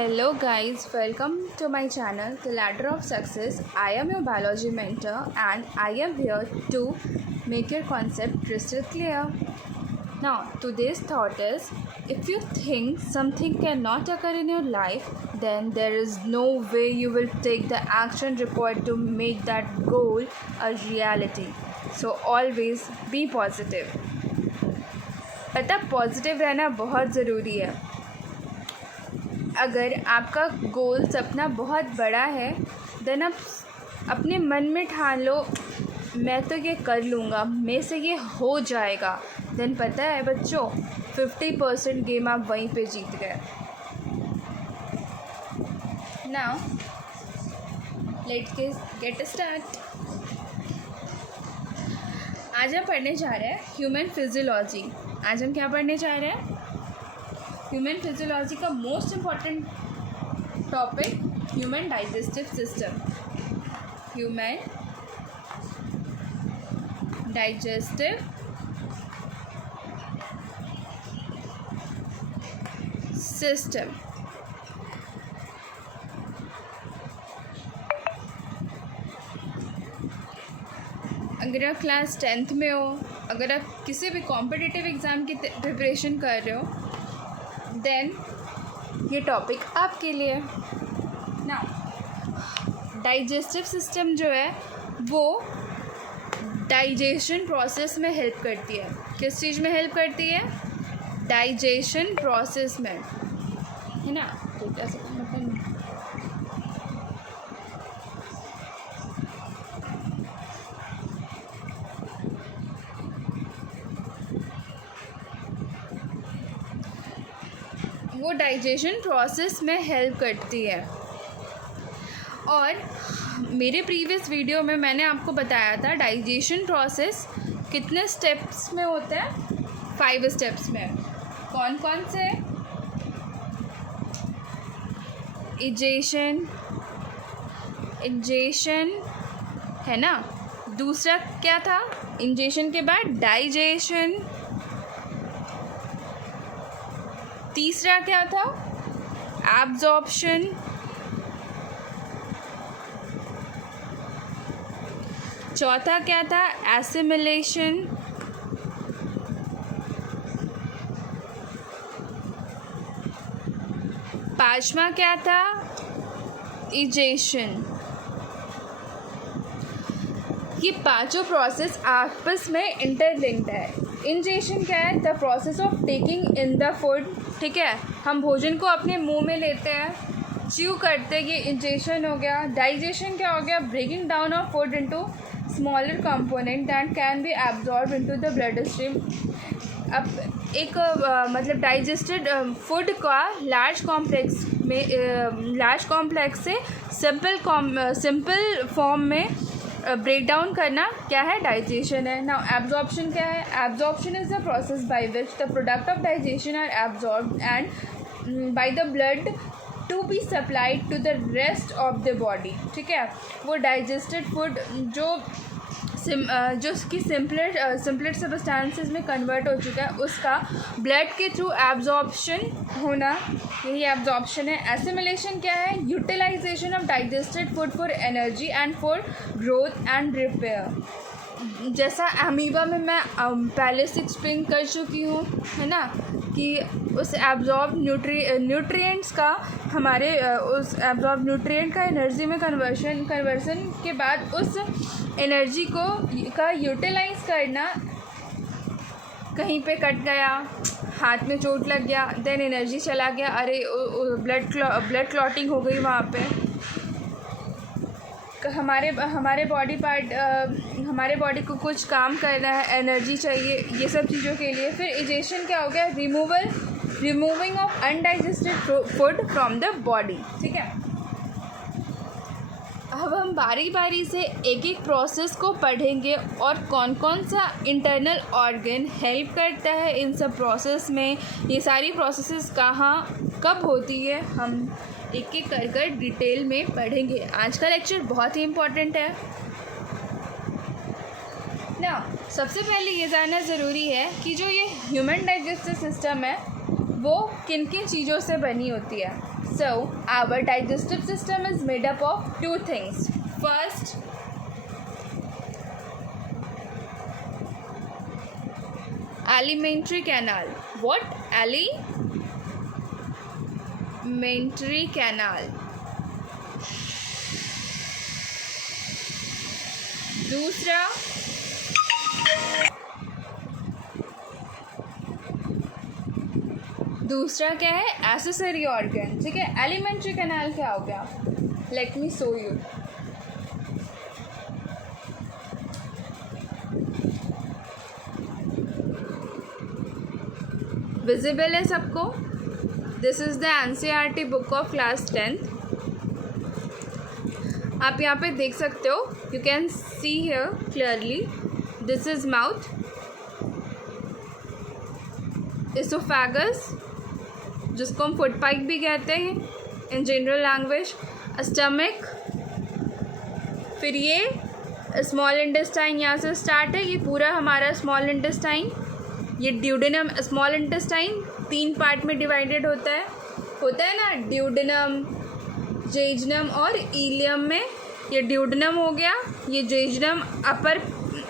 Hello guys, welcome to my channel The Ladder of Success. I am your biology mentor and I am here to make your concept crystal clear. Now today's thought is, if you think something cannot occur in your life, then there is no way you will take the action required to make that goal a reality. So always be positive. पता positive रहना बहुत ज़रूरी है. अगर आपका गोल सपना बहुत बड़ा है देन आप अपने मन में ठान लो मैं तो ये कर लूँगा, मेरे से ये हो जाएगा. देन पता है बच्चों 50% गेम आप वहीं पे जीत गए. Now let's get start. आज हम पढ़ने जा रहे हैं ह्यूमन फिजियोलॉजी. आज हम क्या पढ़ने जा रहे हैं? ह्यूमन फिजियोलॉजी का most important topic human digestive system. Human digestive system. अगर आप क्लास 10th में हो, अगर आप किसी भी कॉम्पिटिटिव एग्ज़ाम की प्रिपरेशन कर रहे हो, देन ये टॉपिक आपके लिए. नाउ डाइजेस्टिव सिस्टम जो है वो डाइजेशन प्रोसेस में हेल्प करती है. किस चीज़ में हेल्प करती है? डाइजेशन प्रोसेस में, है ना. वो डाइजेशन प्रोसेस में हेल्प करती है. और मेरे प्रीवियस वीडियो में मैंने आपको बताया था डाइजेशन प्रोसेस कितने स्टेप्स में होता है. 5 स्टेप्स में. कौन कौन से? इंजेशन है ना. दूसरा क्या था? इंजेशन के बाद डाइजेशन. तीसरा क्या था? एब्जॉर्प्शन. चौथा क्या था? एसिमिलेशन. पांचवा क्या था? इजेशन. ये पांचों प्रोसेस आपस में इंटरलिंक्ड है. इंजेशन क्या है? The process of taking in the food. ठीक है, हम भोजन को अपने मुंह में लेते हैं, च्यू करते हैं, ये इंजेशन हो गया. डाइजेशन क्या हो गया? Breaking down of food into smaller component that can be absorb into the blood stream. अब एक मतलब डाइजेस्टेड फूड का लार्ज कॉम्प्लेक्स से सिंपल फॉर्म में ब्रेक डाउन करना क्या है? डाइजेशन है. नाउ एब्जॉर्प्शन क्या है? Absorption is the process by which the product of digestion are absorbed and by the blood to be supplied to the rest of the body. ठीक है, वो डाइजेस्टेड फूड जो उसकी सिंपलेट सब्सटेंसेस में convert हो चुका है उसका ब्लड के थ्रू एब्जॉर्प्शन होना, यही एब्जॉर्प्शन है. एसिमिलेशन क्या है? Utilization of digested food for energy and for growth and repair. जैसा अमीबा में मैं पहले से एक्सप्लेन कर चुकी हूँ, है ना, कि उस एब्जॉर्ब न्यूट्रिएंट्स का हमारे उस एब्जॉर्ब न्यूट्रिएंट का एनर्जी में कन्वर्सन के बाद उस एनर्जी का यूटिलाइज करना. कहीं पे कट गया, हाथ में चोट लग गया, देन एनर्जी चला गया, अरे ब्लड क्लॉटिंग हो गई वहाँ पे. हमारे बॉडी को कुछ काम करना है, एनर्जी चाहिए, ये सब चीज़ों के लिए. फिर इजेशन क्या हो गया? Removing of undigested food from the body. ठीक है, अब हम बारी बारी से एक एक प्रोसेस को पढ़ेंगे और कौन कौन सा इंटरनल ऑर्गन हेल्प करता है इन सब प्रोसेस में. ये सारी प्रोसेसेस कहाँ कब होती है हम एक एक कर डिटेल में पढ़ेंगे. आज का लेक्चर बहुत ही इम्पोर्टेंट है ना. सबसे पहले ये जानना ज़रूरी है कि जो ये ह्यूमन डाइजेस्टिव सिस्टम है वो किन किन चीज़ों से बनी होती है. So our digestive system is made up of 2 things. First, alimentary canal. What? Alimentary canal. दूसरा क्या है? Accessory organ. ठीक है. एलिमेंट्री कैनाल क्या हो गया? Let me show you. Visible है सबको? This is the NCERT book of class 10th. आप यहाँ पे देख सकते हो. You can see here clearly. This is mouth, oesophagus जिसको हम फूड पाइप भी कहते हैं इन जनरल लैंग्वेज, स्टमक, फिर ये स्मॉल इंटेस्टाइन यहाँ से स्टार्ट है. ये पूरा हमारा स्मॉल इंटेस्टाइन. ये ड्यूडेनम. स्मॉल इंटेस्टाइन 3 पार्ट में डिवाइडेड होता है ना, ड्यूडेनम, जेजनम और इलियम में. ये ड्यूडेनम हो गया, ये jejunum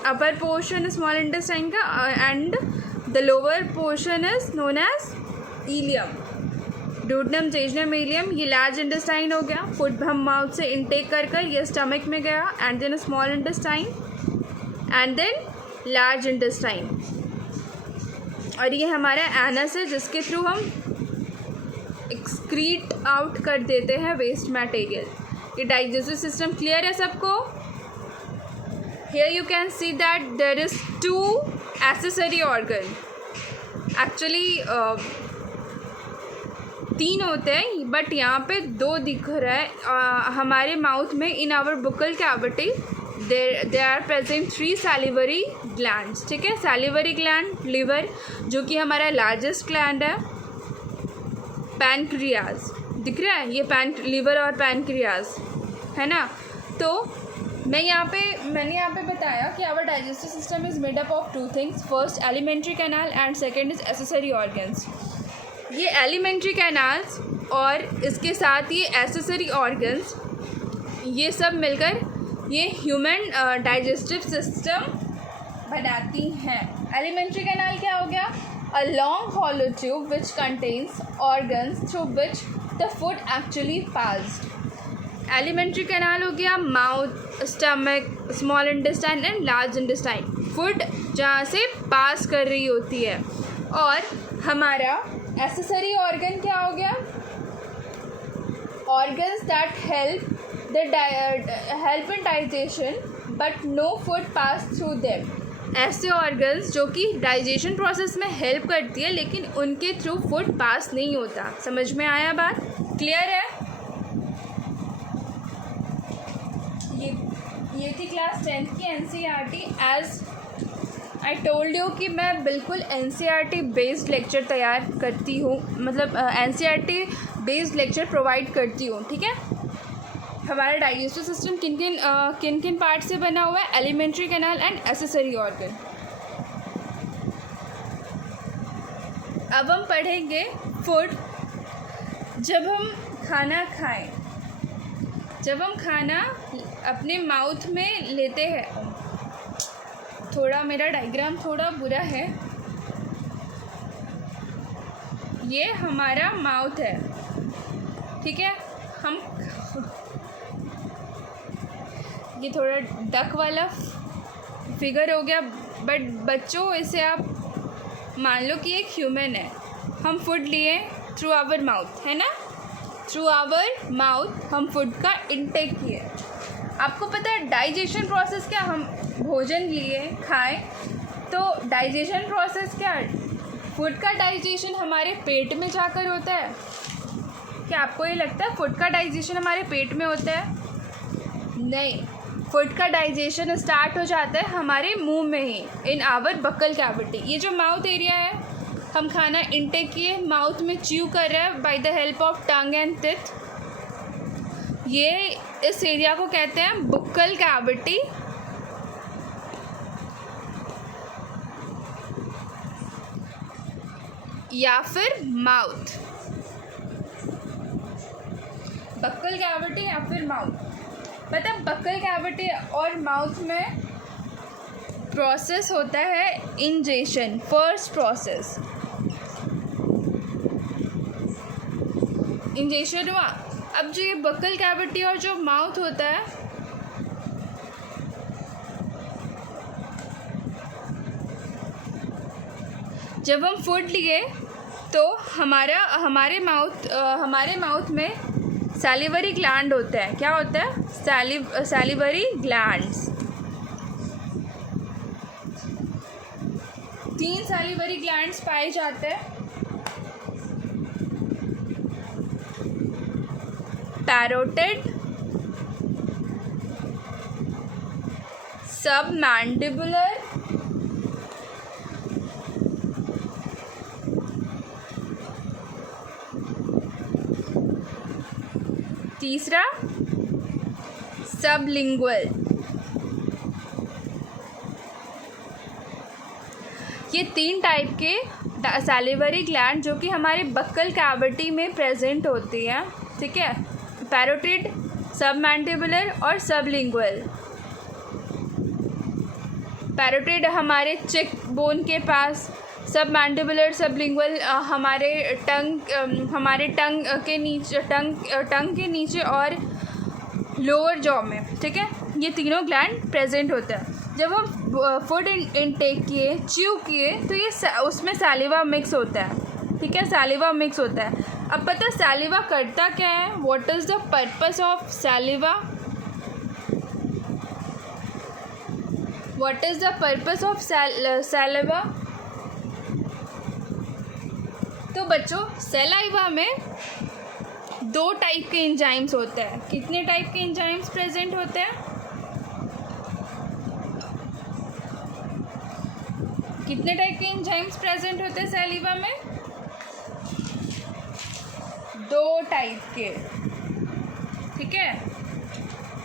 upper portion small intestine का, and the lower portion is known as ileum. Duodenum, jejunum, ileum, ये लार्ज इंटेस्टाइन हो गया. फूड हम माउथ से इनटेक कर ये स्टमक में गया, and then small intestine, and then large intestine. और ये हमारा एनस है जिसके थ्रू हम एक्सक्रीट आउट कर देते हैं वेस्ट मटेरियल. ये डाइजेस्टिव सिस्टम क्लियर है सबको? Here you can see that there is 2 accessory organ. Actually 3 होते हैं, बट यहाँ पे 2 दिख रहा है हमारे माउथ में. In our buccal cavity there are present 3 salivary glands. ठीक है. सैलिवरी ग्लैंड, लिवर जो कि हमारा लार्जेस्ट ग्लैंड है, पैनक्रियाज दिख रहा है, ये लिवर और पैनक्रियाज है ना. तो मैंने यहाँ पे बताया कि our digestive system is made up of 2 things. First alimentary canal and second is accessory organs. ये एलिमेंट्री कैनाल्स और इसके साथ ये एक्सेसरी ऑर्गन्स, ये सब मिलकर ये ह्यूमन डाइजेस्टिव सिस्टम बनाती हैं. एलिमेंट्री कैनाल क्या हो गया? A long hollow tube which contains organs through which the food actually passed. Alimentary canal हो गया mouth, stomach, small intestine and large intestine. Food जहाँ से पास कर रही होती है. और हमारा एक्सेसरी ऑर्गन क्या हो गया? Organs that help in digestion but no food pass through them. ऐसे ऑर्गन्स जो कि डाइजेशन प्रोसेस में हेल्प करती है लेकिन उनके थ्रू फूड पास नहीं होता. समझ में आया बात? क्लियर है? ये थी क्लास 10th की NCERT. As I told you कि मैं बिल्कुल NCERT बेस्ड लेक्चर तैयार करती हूँ, मतलब NCERT बेस्ड लेक्चर प्रोवाइड करती हूँ. ठीक है. हमारा डाइजेस्टिव सिस्टम किन किन पार्ट से बना हुआ है? Alimentary canal and accessory organ. अब हम पढ़ेंगे फूड. जब हम खाना अपने माउथ में लेते हैं, थोड़ा मेरा डायग्राम थोड़ा बुरा है. ये हमारा माउथ है. ठीक है. ये थोड़ा डक वाला फिगर हो गया, बट बच्चों इसे आप मान लो कि एक ह्यूमन है. हम फूड लिए थ्रू आवर माउथ, है ना. थ्रू आवर माउथ हम फूड का इनटेक किए. आपको पता है डाइजेशन प्रोसेस क्या? हम भोजन लिए, खाएं, तो डाइजेशन प्रोसेस क्या? फूड का डाइजेशन हमारे पेट में जाकर होता है. क्या आपको ये लगता है फूड का डाइजेशन हमारे पेट में होता है? नहीं. फूड का डाइजेशन स्टार्ट हो जाता है हमारे मुंह में ही, इन आवर बक्कल कैविटी. ये जो माउथ एरिया है, हम खाना इनटेक किए, माउथ में च्यू कर रहा है by the help of tongue and teeth. ये इस एरिया को कहते हैं बुक्कल कैविटी. या फिर माउथ, बक्कल कैविटी या फिर माउथ। पता बक्कल कैविटी और माउथ में प्रोसेस होता है इंजेशन, फर्स्ट प्रोसेस इंजेशन हुआ। अब जो ये बक्कल कैविटी और जो माउथ होता है, जब हम फूड लिए तो हमारे माउथ में सैलिवरी ग्लैंड होता है। क्या होता है? Salivary glands. 3 सैलिवरी ग्लैंड्स पाए जाते हैं। पैरोटिड, सबमैंडिबुलर, तीसरा सबलिंगुअल। ये 3 टाइप के सैलिवरी ग्लैंड जो कि हमारे बक्कल कैविटी में प्रेजेंट होती हैं, ठीक है। पैरोटिड, सबमैंडिबुलर और सबलिंगुअल। पैरोटिड हमारे चिक बोन के पास, सबमैंडिबुलर सबलिंगुअल हमारे टंग के नीचे और लोअर जॉ में, ठीक है। ये तीनों ग्लैंड प्रेजेंट होते हैं। जब हम फूड इनटेक किए, च्यू किए, तो ये उसमें सैलिवा मिक्स होता है, ठीक है। सैलिवा मिक्स होता है। अब पता है सैलिवा करता क्या है? What is the purpose of saliva? What is the purpose of saliva? तो बच्चों, सैलाइवा में 2 टाइप के एंजाइम्स होते हैं। कितने टाइप के एंजाइम्स प्रेजेंट होते हैं? कितने टाइप के एंजाइम्स प्रेजेंट होते हैं सैलिवा में? 2 टाइप के, ठीक है।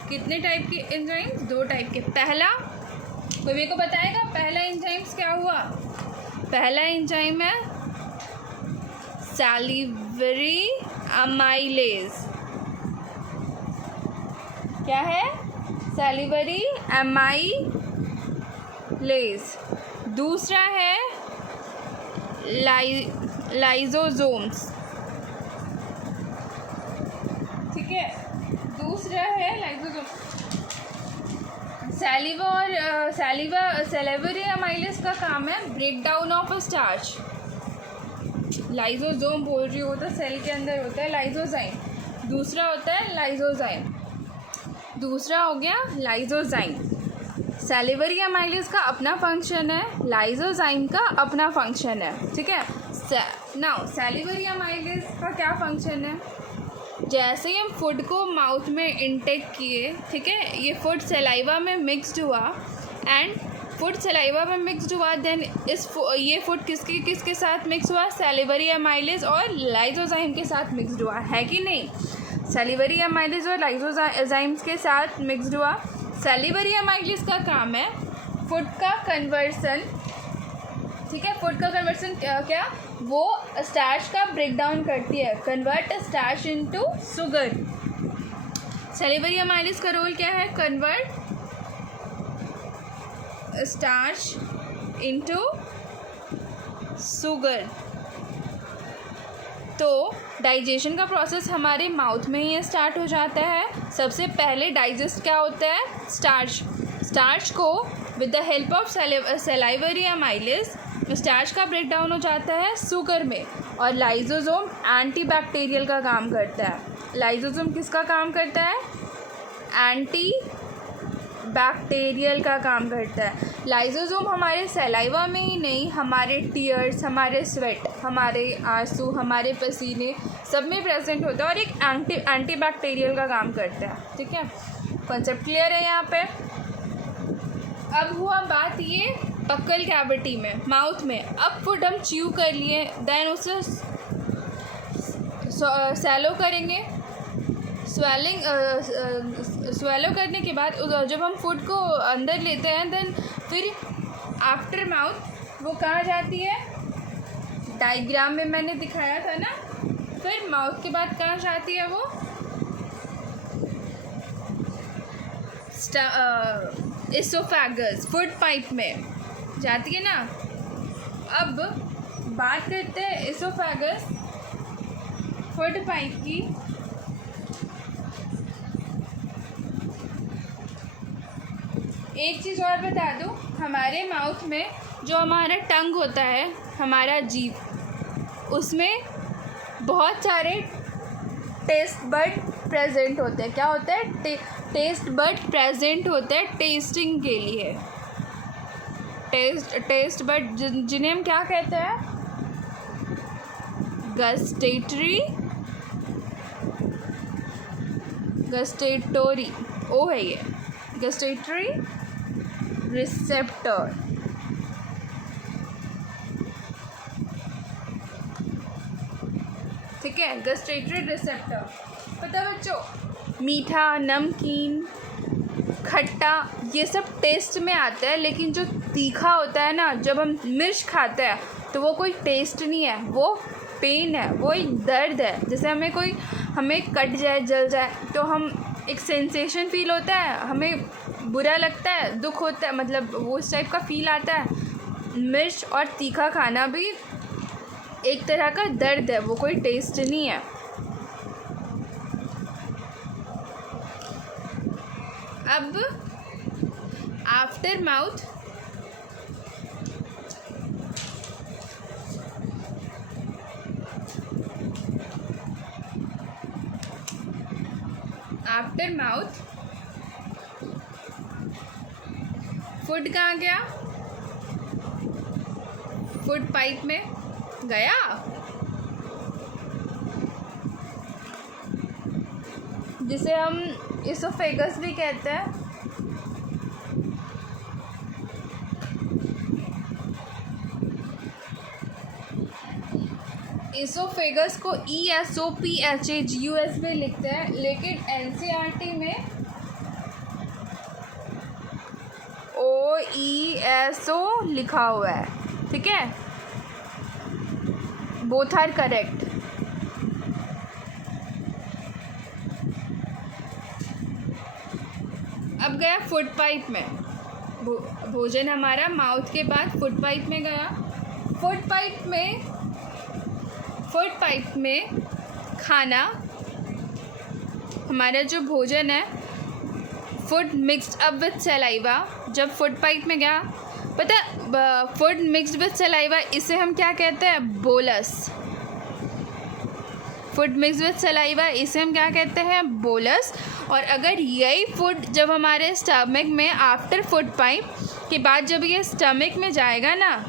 कितने टाइप के एंजाइम्स? 2 टाइप के। पहला, कोई मेरे को बताएगा पहला एंजाइम्स क्या हुआ? पहला एंजाइम है सैलिवरी अमाइलेज। क्या है? Salivary amylase. दूसरा है लाइजोसोम्स, ठीक है। दूसरा है लाइजोसोम। सैलिवरी अमाइलेज का काम है break down of a starch. Lysosome बोल रही हो तो सेल के अंदर होता है लाइजोजाइम। दूसरा होता है लाइजोजाइम। दूसरा हो गया लाइजोजाइम। सैलिवरी अमाइलेज का अपना फंक्शन है, लाइजोजाइम का अपना फंक्शन है, ठीक है। नाउ सैलिवरी अमाइलेज का क्या फंक्शन है? जैसे ही हम फूड को माउथ में इंटेक किए, ठीक है, ये फूड सलाइवा में मिक्सड हुआ एंड फूड सलाइवा में मिक्सड हुआ, देन ये फूड किसके साथ मिक्स हुआ? सैलिवरी अमाइलेज और लाइजोजाइम के साथ मिक्सड हुआ, है कि नहीं? सैलिवरी अमाइलेज और लाइजोजाइम्स के साथ मिक्सड हुआ। सैलिवरी अमाइलेज का काम है फूड का कन्वर्सन, ठीक है। फूड का कन्वर्सन क्या? वो स्टार्च का ब्रेक डाउन करती है, convert starch into sugar. Salivary amylase का रोल क्या है? Convert starch into sugar. तो डाइजेशन का प्रोसेस हमारे माउथ में ही स्टार्ट हो जाता है। सबसे पहले डाइजेस्ट क्या होता है? स्टार्च को with the help of salivary amylase starch का ब्रेक डाउन हो जाता है शुगर में। और लाइजोसोम एंटीबैक्टीरियल का काम करता है। लाइजोसोम किसका काम करता है? एंटी बैक्टीरियल का काम करता है। लाइजोसोम हमारे सलाइवा में ही नहीं, हमारे टीयर्स, हमारे स्वेट, हमारे आंसू, हमारे पसीने सब में प्रेजेंट होता है और एक एंटी बैक्टीरियल का काम करता है, ठीक है। कॉन्सेप्ट क्लियर है यहाँ पे? अब हुआ बात ये बक्कल कैविटी में, माउथ में। अब फूड हम च्यू कर लिए, देन उसे सैलो करेंगे। स्वेलो करने के बाद जब हम फूड को अंदर लेते हैं, देन फिर आफ्टर माउथ वो कहाँ जाती है? डायग्राम में मैंने दिखाया था ना। फिर माउथ के बाद कहाँ जाती है वो, इसोफेगस, फूड पाइप में जाती है ना। अब बात करते हैं इसोफेगस फूड पाइप की। एक चीज़ और बता दूँ, हमारे माउथ में जो हमारा टंग होता है, हमारा जीभ, उसमें बहुत सारे टेस्ट बड प्रेजेंट होते हैं। क्या होता है? टेस्ट बड प्रेजेंट होते हैं टेस्टिंग के लिए। टेस्ट बड जिन्हें हम क्या कहते हैं? गस्टेटोरी ओ है ये, गस्टेटरी रिसेप्टर। ठीक है, गस्टेटरी रिसेप्टर। पता बच्चों, मीठा, नमकीन, खट्टा, ये सब टेस्ट में आता है, लेकिन जो तीखा होता है ना, जब हम मिर्च खाते हैं तो वो कोई टेस्ट नहीं है, वो पेन है, वो एक दर्द है। जैसे हमें कट जाए, जल जाए तो हम एक सेंसेशन फील होता है, हमें बुरा लगता है, दुख होता है, मतलब वो उस टाइप का फील आता है। मिर्च और तीखा खाना भी एक तरह का दर्द है, वो कोई टेस्ट नहीं है। अब आफ्टर माउथ फूड कहाँ गया? फूड पाइप में गया। जिसे हम इसोफेगस भी कहते हैं। इसोफेगस को ESOPHAGUS में लिखते हैं, लेकिन NCERT में OESO लिखा हुआ है। ठीक है, बोथ आर करेक्ट। अब गया फूड पाइप में। भोजन हमारा माउथ के बाद फूड पाइप में गया। फूड पाइप में खाना, हमारा जो भोजन है, food mixed up with saliva, जब फूड पाइप में गया, पता फूड मिक्स्ड विथ सलाइवा, इसे हम क्या कहते हैं? Bolus. Food mixed with saliva, इसे हम क्या कहते हैं? बोलस। और अगर यही फूड जब हमारे स्टमक में आफ्टर फूड पाइप के बाद जब ये स्टमक में जाएगा ना,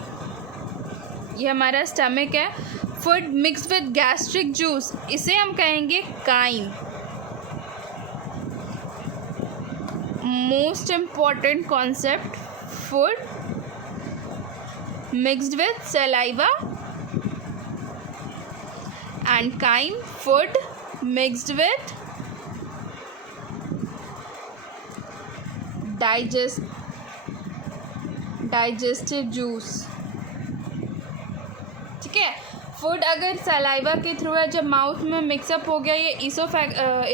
ये हमारा स्टमक है, food mixed with gastric juice, इसे हम कहेंगे chyme. Most important concept, food mixed with saliva and chyme, food mixed with digestive juice। ठीक है, फूड अगर सलाइवा के थ्रू है, जब माउथ में मिक्सअप हो गया, ये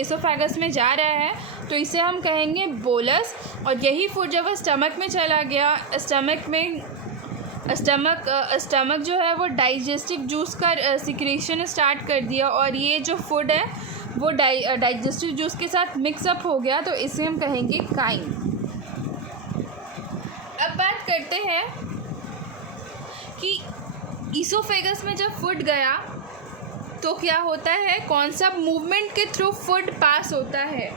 इसोफेगस में जा रहा है, तो इसे हम कहेंगे बोलस। और यही फूड जब स्टमक में चला गया, स्टमक जो है वो डाइजेस्टिव जूस का सिक्रेशन स्टार्ट कर दिया, और ये जो फूड है वो डाइजेस्टिव जूस के साथ मिक्सअप हो गया, तो इसे हम कहेंगे काइम। अब बात करते हैं कि इसोफेगस में जब फूड गया तो क्या होता है, कौन सा मूवमेंट के थ्रू फूड पास होता है।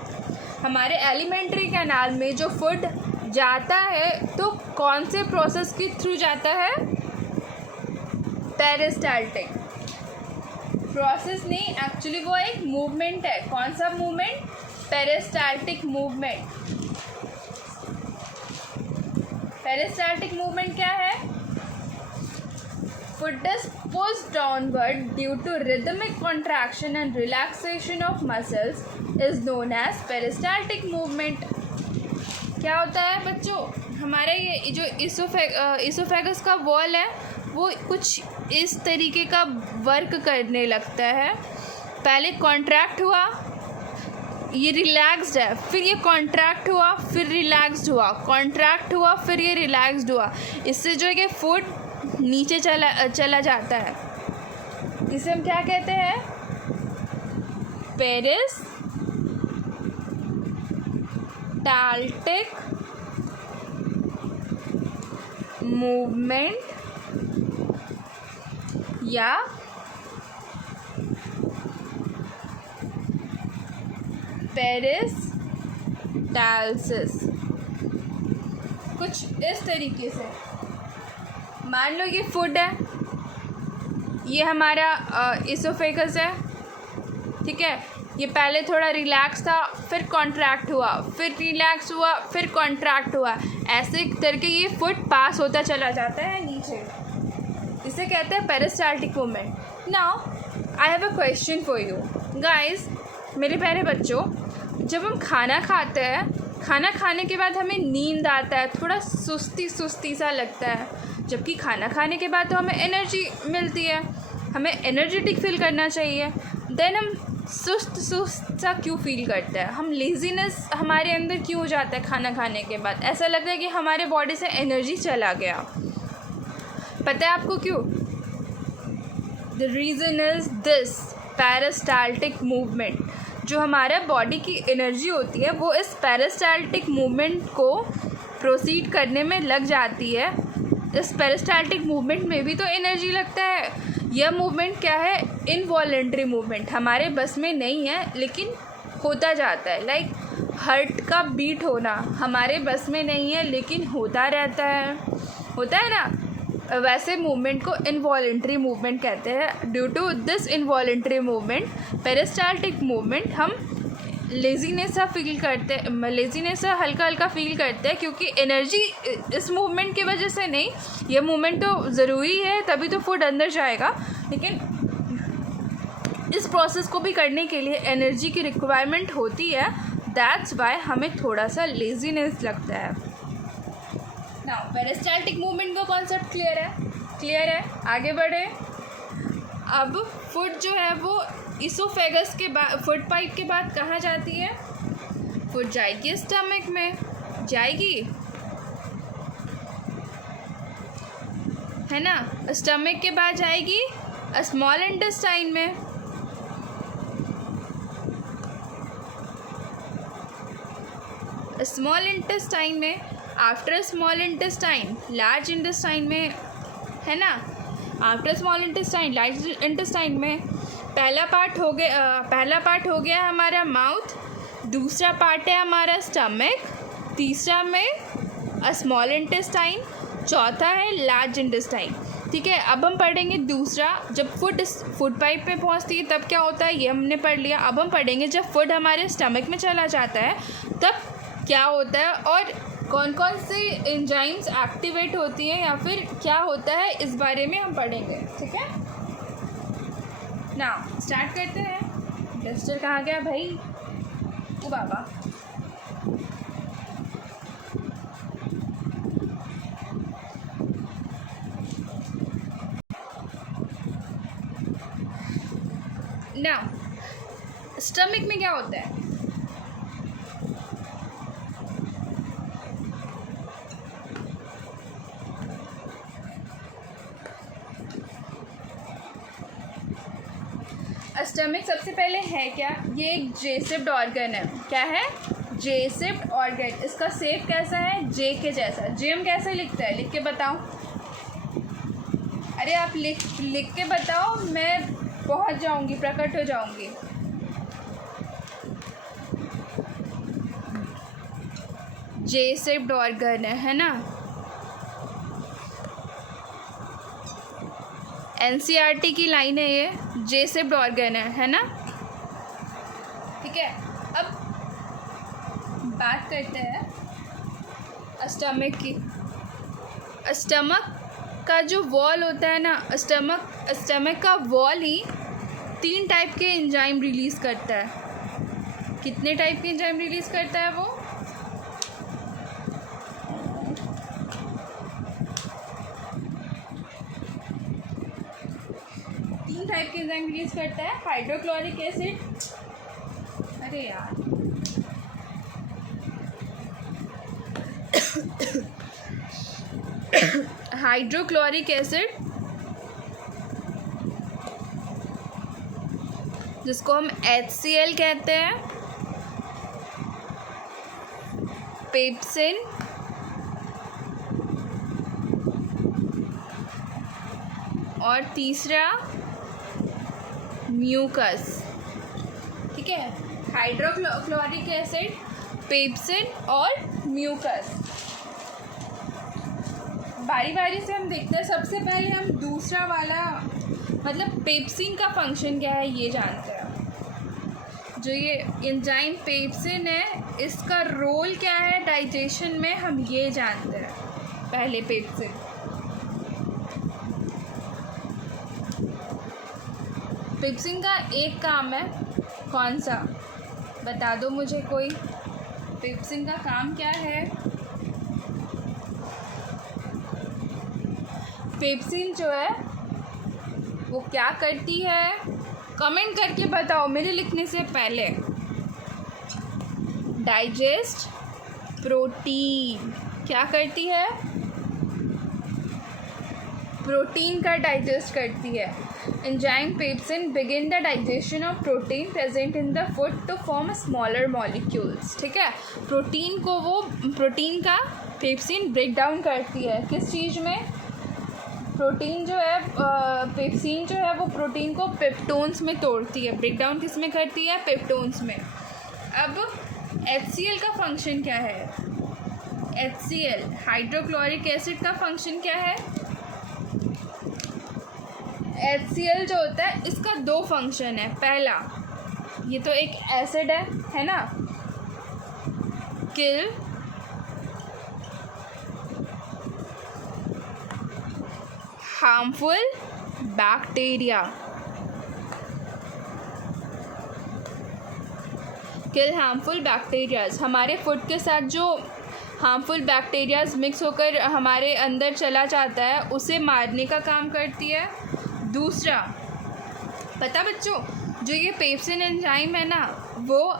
हमारे एलिमेंट्री कैनाल में जो फूड जाता है तो कौन से प्रोसेस के थ्रू जाता है? पेरिस्टाल्टिक प्रोसेस नहीं, एक्चुअली वो एक मूवमेंट है। कौन सा movement? Peristaltic movement. Peristaltic movement क्या है? Foot is pushed downward due to rhythmic contraction and relaxation of muscles is known as peristaltic movement। क्या होता है बच्चों, हमारा ये जो इसोफेगस का वॉल है वो कुछ इस तरीके का वर्क करने लगता है। पहले कॉन्ट्रैक्ट हुआ, ये रिलैक्स्ड है, फिर ये कॉन्ट्रैक्ट हुआ, फिर रिलैक्स्ड हुआ, कॉन्ट्रैक्ट हुआ, फिर ये रिलैक्स्ड हुआ। इससे जो है कि फुट नीचे चला जाता है। इसे हम क्या कहते हैं? पेरिस्टाल्टिक मूवमेंट या पेरिस्टाल्सिस। कुछ इस तरीके से मान लो ये फुट है, ये हमारा इसोफेगस है, ठीक है। ये पहले थोड़ा रिलैक्स था, फिर कॉन्ट्रैक्ट हुआ, फिर रिलैक्स हुआ, फिर कॉन्ट्रैक्ट हुआ, ऐसे करके ये फुट पास होता चला जाता है नीचे। इसे कहते हैं peristaltic movement. Now I have a question for you guys, मेरे प्यारे बच्चों। जब हम खाना खाते हैं, खाना खाने के बाद हमें नींद आता है, थोड़ा सुस्ती सा लगता है, जबकि खाना खाने के बाद तो हमें एनर्जी मिलती है, हमें एनर्जेटिक फील करना चाहिए। देन हम सुस्त सा क्यों फील करते हैं? हम लेज़ीनेस हमारे अंदर क्यों हो जाता है खाना खाने के बाद? ऐसा लगता है कि हमारे बॉडी से एनर्जी चला गया। पता है आपको क्यों? The reason is this peristaltic movement. जो हमारा बॉडी की एनर्जी होती है वो इस पेरिस्टाल्टिक मूवमेंट को प्रोसीड करने में लग जाती है। इस पेरिस्टाल्टिक मूवमेंट में भी तो एनर्जी लगता है। यह मूवमेंट क्या है? इनवॉलेंट्री मूवमेंट, हमारे बस में नहीं है लेकिन होता जाता है। लाइक हार्ट का बीट होना हमारे बस में नहीं है लेकिन होता रहता है, होता है ना। वैसे मूवमेंट को इनवॉलेंट्री मूवमेंट कहते हैं। Due to this involuntary movement, peristaltic movement, हम लेज़ीनेस सा फील करते हैं, लेज़ीनेस सा हल्का हल्का फील करते हैं, क्योंकि एनर्जी इस मूवमेंट की वजह से नहीं। ये मूवमेंट तो ज़रूरी है, तभी तो फूड अंदर जाएगा, लेकिन इस प्रोसेस को भी करने के लिए एनर्जी की रिक्वायरमेंट होती है। दैट्स वाई हमें थोड़ा सा लेज़ीनेस लगता है। नाउ पेरिस्टाल्टिक मूवमेंट का कॉन्सेप्ट क्लियर है। आगे बढ़े। अब फुट जो है वो इसोफेगस के बाद, फुट पाइप के बाद कहाँ जाती है? फुट जाएगी स्टमक में, जाएगी, है ना। स्टमक के बाद जाएगी स्मॉल इंटेस्टाइन में, स्मॉल इंटेस्टाइन में, after small intestine large intestine में, है ना। After small intestine large intestine में पहला पार्ट हो गया हमारा माउथ, दूसरा पार्ट है हमारा स्टमक, तीसरा में स्मॉल इंटेस्टाइन, चौथा है लार्ज इंटेस्टाइन। ठीक है, अब हम पढ़ेंगे दूसरा। जब फूड पाइप पे पहुंचती है तब क्या होता है, ये हमने पढ़ लिया। अब हम पढ़ेंगे जब फूड हमारे स्टमक में चला जाता है तब क्या होता है और कौन कौन सी एंजाइम्स एक्टिवेट होती हैं या फिर क्या होता है, इस बारे में हम पढ़ेंगे। ठीक है ना, स्टार्ट करते हैं। डस्टर कहाँ गया भाई? ओ बाबा, ना स्टमक में क्या होता है? स्टमक सबसे पहले है क्या? ये एक जे-शेप्ड ऑर्गन है। क्या है? जे-शेप्ड ऑर्गन। इसका शेप कैसा है? जे के जैसा। जे हम कैसे लिखते हैं? लिख के बताओ। अरे आप लिख के बताओ, मैं पहुंच जाऊंगी, प्रकट हो जाऊंगी। जे-शेप्ड ऑर्गन है ना। एनसीईआरटी की लाइन है ये, जे-शेप्ड ऑर्गन है ना। ठीक है, अब बात करते हैं स्टमक की। स्टमक का जो वॉल होता है ना, स्टमक का वॉल ही 3 टाइप के एंजाइम रिलीज़ करता है। कितने टाइप के एंजाइम रिलीज़ करता है वो? एंजाइम रिलीज करता है? Hydrochloric acid. अरे यार हाइड्रोक्लोरिक एसिड, जिसको हम HCl कहते हैं, पेप्सिन, और तीसरा म्यूकस। ठीक है, हाइड्रोक्लोरिक एसिड, पेप्सिन और म्यूकस। बारी बारी से हम देखते हैं। सबसे पहले हम दूसरा वाला मतलब पेप्सिन का फंक्शन क्या है ये जानते हैं। जो ये एंजाइम पेप्सिन है, इसका रोल क्या है डाइजेशन में, हम ये जानते हैं पहले। पेप्सिन का एक काम है, कौन सा बता दो मुझे कोई। पेप्सिन का काम क्या है? पेप्सिन जो है वो क्या करती है, कमेंट करके बताओ मेरे लिखने से पहले। Digest protein. क्या करती है? प्रोटीन का डाइजेस्ट करती है। Enzyme pepsin begin the digestion of protein present in the food to form smaller molecules. ठीक है, प्रोटीन का पेप्सिन ब्रेक डाउन करती है किस चीज़ में? प्रोटीन जो है पेप्सिन जो है वो प्रोटीन को पेप्टोन्स में तोड़ती है। ब्रेक डाउन किस में करती है? पेप्टोन्स में। अब HCl का फंक्शन क्या है? HCl हाइड्रोक्लोरिक एसिड का फंक्शन क्या है? HCl जो होता है इसका दो फंक्शन है। पहला, ये तो एक एसिड है ना, किल हार्मफुल बैक्टीरिया, किल हार्मफुल बैक्टीरियाज। हमारे फूड के साथ जो हार्मफुल बैक्टीरियाज मिक्स होकर हमारे अंदर चला जाता है उसे मारने का काम करती है। दूसरा, पता बच्चों, जो ये पेप्सिन एंजाइम है ना, वो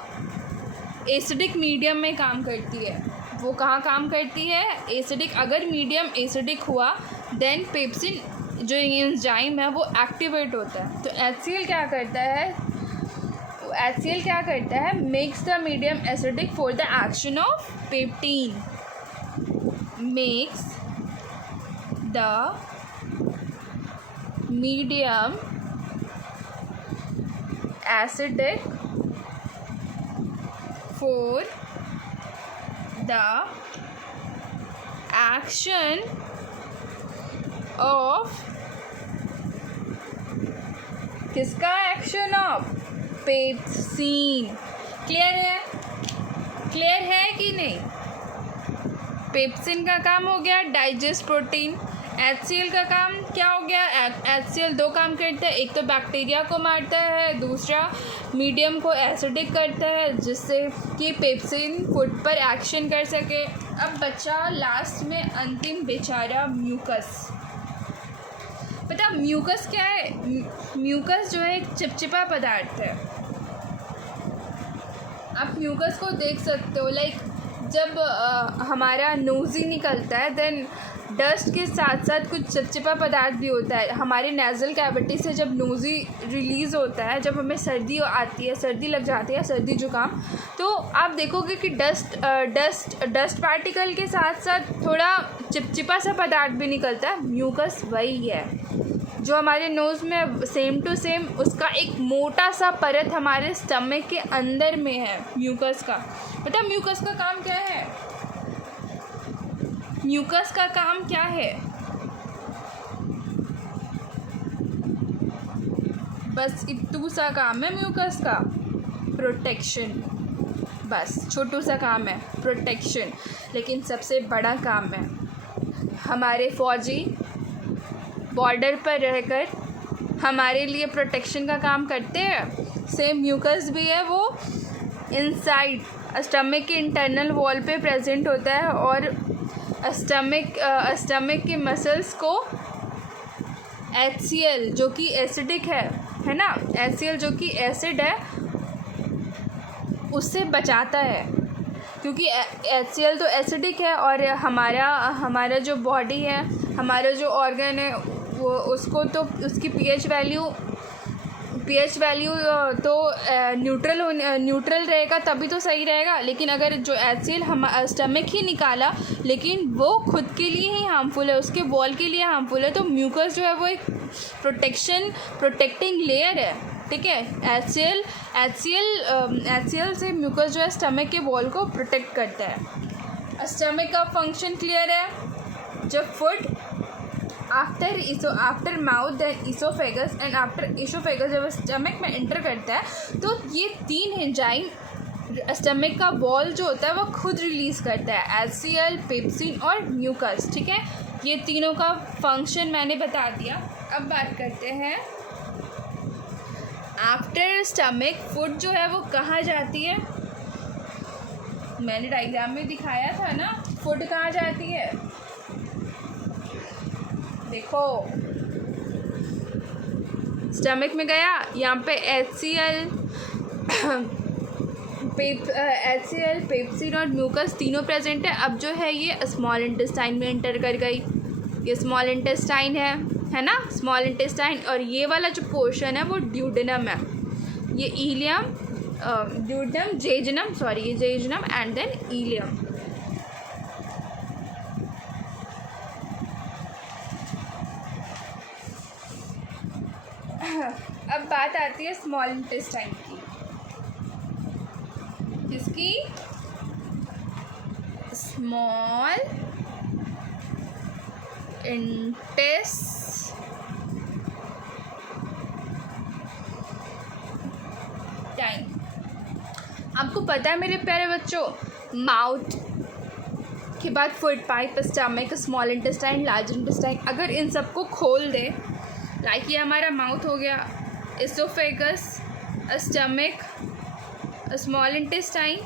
एसिडिक मीडियम में काम करती है। वो कहाँ काम करती है? एसिडिक। अगर मीडियम एसिडिक हुआ देन पेप्सिन जो एंजाइम है वो एक्टिवेट होता है। तो HCl क्या करता है? Makes the medium acidic for the action of pepsin. Makes the medium acidic for the action of, किसका एक्शन ऑफ? पेप्सिन। क्लियर है कि नहीं? पेप्सिन का काम हो गया डाइजेस्ट प्रोटीन। HCl का काम क्या हो गया? HCl दो काम करता है, एक तो बैक्टीरिया को मारता है, दूसरा मीडियम को एसिडिक करता है जिससे कि पेप्सिन फूड पर एक्शन कर सके। अब बचा लास्ट में अंतिम बेचारा म्यूकस। पता म्यूकस क्या है? म्यूकस जो है एक चिपचिपा पदार्थ है। आप म्यूकस को देख सकते हो, लाइक जब हमारा नोज़ी निकलता है देन डस्ट के साथ साथ कुछ चिपचिपा पदार्थ भी होता है। हमारे नेज़ल कैविटी से जब नोज़ी रिलीज़ होता है, जब हमें सर्दी आती है, सर्दी लग जाती है, सर्दी जुकाम, तो आप देखोगे कि डस्ट पार्टिकल के साथ साथ थोड़ा चिपचिपा सा पदार्थ भी निकलता है। म्यूकस वही है जो हमारे नोज़ में सेम टू सेम उसका एक मोटा सा परत हमारे स्टमक के अंदर में है म्यूकस का। पता म्यूकस का काम क्या है? म्यूकस का काम क्या है? बस इतू सा काम है म्यूकस का, प्रोटेक्शन। बस छोटू सा काम है प्रोटेक्शन, लेकिन सबसे बड़ा काम है हमारे फौजी बॉर्डर पर रहकर हमारे लिए प्रोटेक्शन का काम करते हैं। सेम म्यूकस भी है, वो इनसाइड स्टमक के इंटरनल वॉल पे प्रेजेंट होता है और स्टमक के मसल्स को HCl जो कि एसिडिक है है ना, HCl जो कि एसिड है उससे बचाता है, क्योंकि HCl तो एसिडिक है और हमारा जो बॉडी है, हमारा जो ऑर्गन है वो उसको तो उसकी pH वैल्यू तो न्यूट्रल रहेगा तभी तो सही रहेगा। लेकिन अगर जो HCl हम स्टमक ही निकाला लेकिन वो खुद के लिए ही हार्मफुल है, उसके वॉल के लिए हार्मफुल है, तो म्यूकस जो है वो एक प्रोटेक्टिंग लेयर है, ठीक है। HCl से म्यूकस जो है स्टमक के वॉल को प्रोटेक्ट करता है। स्टमक का फंक्शन क्लियर है। जब food after mouth then oesophagus and after oesophagus जब स्टमक में एंटर करता है तो ये 3 एंजाइम स्टमक का वॉल जो होता है वो खुद रिलीज़ करता है, HCl, पेप्सिन और म्यूकस, ठीक है। ये तीनों का फंक्शन मैंने बता दिया। अब बात करते हैं आफ्टर स्टमक फूड जो है वो कहाँ जाती है। मैंने डायग्राम में दिखाया था ना, फूड कहाँ जाती है, देखो स्टमक में गया, यहाँ पे HCl, पेप्सिन और म्यूकस तीनों प्रेजेंट है। अब जो है ये स्मॉल इंटेस्टाइन में एंटर कर गई, ये स्मॉल इंटेस्टाइन है ना, स्मॉल इंटेस्टाइन। और ये वाला जो पोर्शन है वो ड्यूडेनम है, ये इलियम, ड्यूडेनम, जेजुनम, सॉरी ये जेजुनम एंड देन इलियम। अब बात आती है स्मॉल इंटेस्टाइन की, जिसकी स्मॉल इंटेस्टाइन। आपको पता है मेरे प्यारे बच्चों, माउथ के बाद food pipe, stomach, small intestine, large intestine, अगर इन सबको खोल दे, लाइक ये हमारा माउथ हो गया, इसोफेगस, स्टमक, स्मॉल इंटेस्टाइन,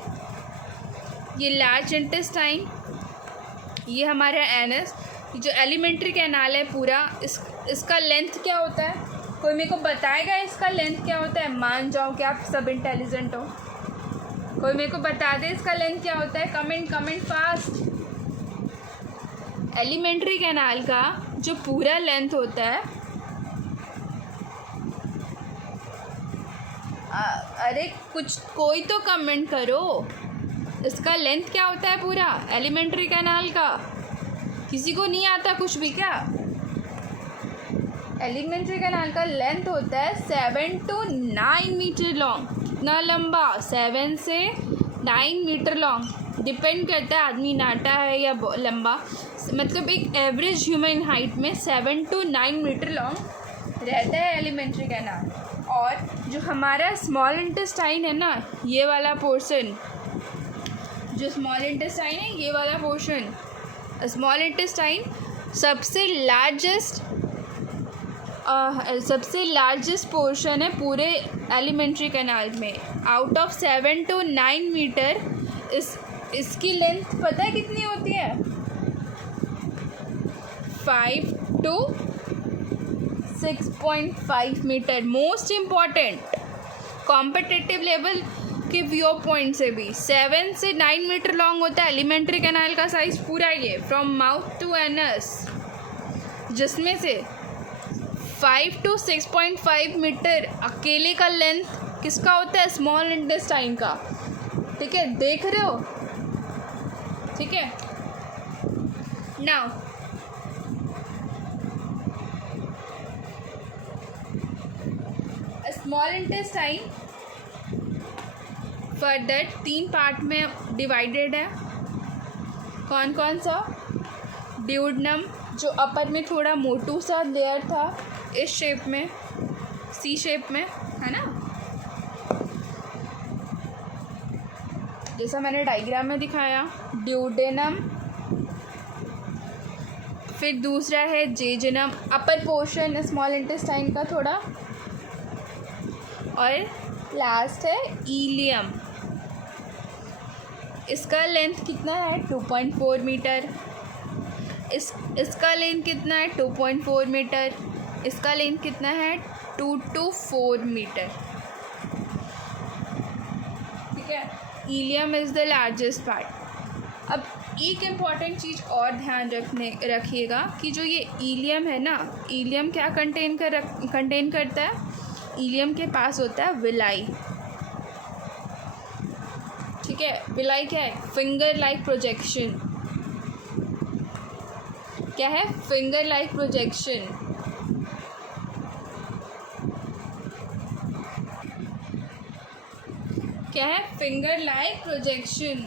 ये लार्ज इंटेस्टाइन, ये हमारा एनस, जो एलिमेंट्री कैनाल है पूरा, इसका लेंथ क्या होता है, कोई मेरे को बताएगा इसका लेंथ क्या होता है। मान जाओ कि आप सब इंटेलिजेंट हो, कोई मेरे को बता दे इसका लेंथ क्या होता है। Comment fast. एलिमेंट्री कैनाल का जो पूरा लेंथ होता है, अरे कोई तो कमेंट करो, इसका लेंथ क्या होता है पूरा एलिमेंट्री कैनाल का। किसी को नहीं आता कुछ भी क्या। एलिमेंट्री कैनाल का लेंथ होता है 7 to 9 मीटर लॉन्ग। कितना लंबा, 7 से 9 मीटर लॉन्ग, डिपेंड करता है आदमी नाटा है या लंबा। मतलब एक एवरेज ह्यूमन हाइट में 7 to 9 मीटर लॉन्ग रहता है एलिमेंट्री कैनाल। और जो हमारा स्मॉल इंटेस्टाइन है ना, ये वाला पोर्शन, जो स्मॉल इंटेस्टाइन है ये वाला पोर्शन, स्मॉल इंटेस्टाइन सबसे लार्जेस्ट पोर्शन है पूरे एलिमेंट्री कैनाल में। आउट ऑफ 7 to 9 मीटर इसकी लेंथ पता है कितनी होती है, 5 to 6.5 metre. Most important competitive level के व्यू पॉइंट से भी 7 से 9 मीटर लॉन्ग होता है एलिमेंट्री कैनाल का साइज पूरा, ये फ्रॉम माउथ टू एनस, जिसमें से 5 to 6.5 मीटर अकेले का लेंथ किसका होता है, स्मॉल इंटेस्टाइन का। ठीक है, देख रहे हो, ठीक है। Now small intestine further 3 part में डिवाइडेड है। कौन कौन सा, ड्यूडेनम जो अपर में थोड़ा मोटू सा लेयर था इस शेप में, सी शेप में, है ना, जैसा मैंने डायग्राम में दिखाया, ड्यूडेनम। फिर दूसरा है जेजुनम, अपर पोर्शन स्मॉल इंटेस्टाइन का थोड़ा, और लास्ट है इलियम। इसका लेंथ कितना है, 2.4 मीटर। इसका लेंथ कितना है, 2.4 मीटर। इसका लेंथ कितना है 2 to 4 मीटर, ठीक है। Ileum is the largest part. अब एक इम्पॉर्टेंट चीज़ और ध्यान रखिएगा कि जो ये इलियम है ना, इलियम क्या कंटेन करता है, इलियम के पास होता है विलाई, ठीक है। विलाई क्या है, फिंगर लाइक प्रोजेक्शन, क्या है, फिंगर लाइक प्रोजेक्शन। क्या है, फिंगर लाइक प्रोजेक्शन।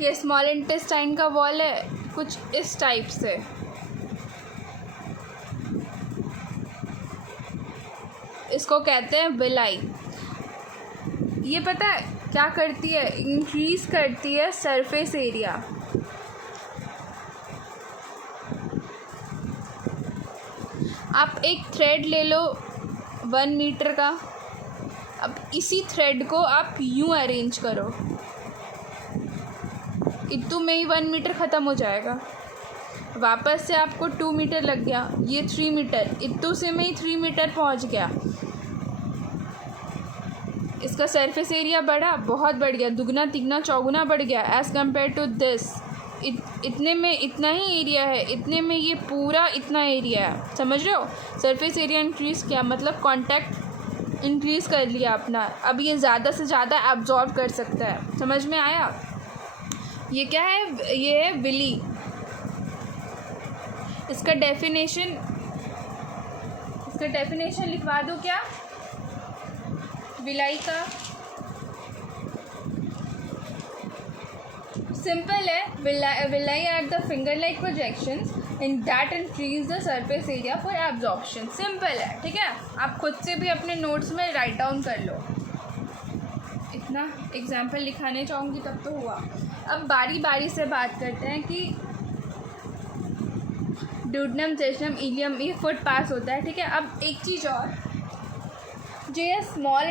ये स्मॉल इंटेस्टाइन का वॉल है कुछ इस टाइप से, इसको कहते हैं विलाई। ये पता है क्या करती है, इंक्रीज करती है सरफेस एरिया। आप एक थ्रेड ले लो 1 मीटर का, अब इसी थ्रेड को आप यूं अरेंज करो, इतू में ही 1 मीटर ख़त्म हो जाएगा। वापस से आपको 2 मीटर लग गया, ये 3 मीटर, इतू से में ही 3 मीटर पहुंच गया। इसका सरफेस एरिया बढ़ा, बहुत बढ़ गया, दुगना तिगना चौगुना बढ़ गया एज़ कम्पेयर टू दिस। इतने में इतना ही एरिया है, इतने में ये पूरा इतना एरिया है, समझ रहे हो। सरफेस एरिया इंक्रीज़ किया मतलब कांटेक्ट इंक्रीज़ कर लिया अपना। अब ये ज़्यादा से ज़्यादा एब्जॉर्ब कर सकता है, समझ में आया। ये क्या है, ये है विली। इसका डेफिनेशन लिखवा दूँ क्या, विलाई का। सिंपल है, villi are the finger like projections in that increase the surface area for absorption. Simple है, ठीक है। आप खुद से भी अपने नोट्स में राइट डाउन कर लो। इतना एग्जाम्पल लिखाने चाहूँगी तब तो हुआ। अब बारी बारी से बात करते हैं कि ड्यूडेनम, जेशनम, इलियम, ये फुट पास होता है, ठीक है। अब एक चीज़ और, जो ये स्मॉल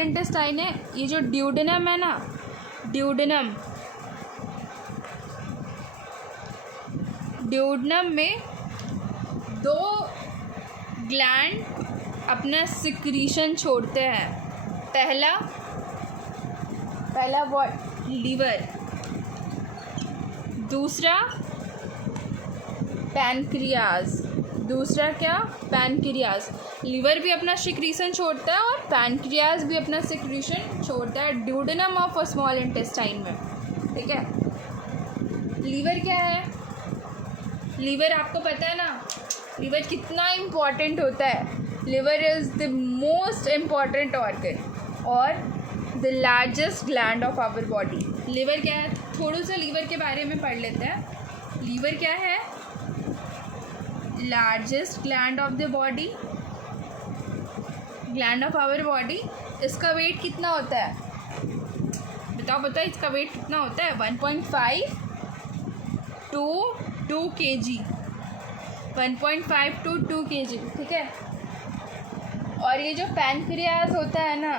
इंटेस्टाइन है, ये जो ड्यूडेनम है ना, ड्यूडेनम में 2 ग्लैंड अपना सिक्रीशन छोड़ते हैं। पहला व्हाट, लीवर, दूसरा पैनक्रियाज, दूसरा क्या, पैनक्रियाज। लीवर भी अपना सिक्रीशन छोड़ता है और पैनक्रियाज भी अपना सिक्रीशन छोड़ता है duodenum of a small intestine में, ठीक है। लीवर क्या है, लीवर आपको पता है ना, लीवर कितना इम्पॉर्टेंट होता है। Liver is the most important organ और the largest gland of our body. Liver क्या है, थोड़ा सा लीवर के बारे में पढ़ लेते हैं। लीवर क्या है, largest gland of the body, gland of our body. इसका वेट कितना होता है, बताओ इसका वेट कितना होता है, 1.5 to 2 kg, 1.5 to 2 kg, ठीक है। और ये जो पैनक्रियाज होता है ना,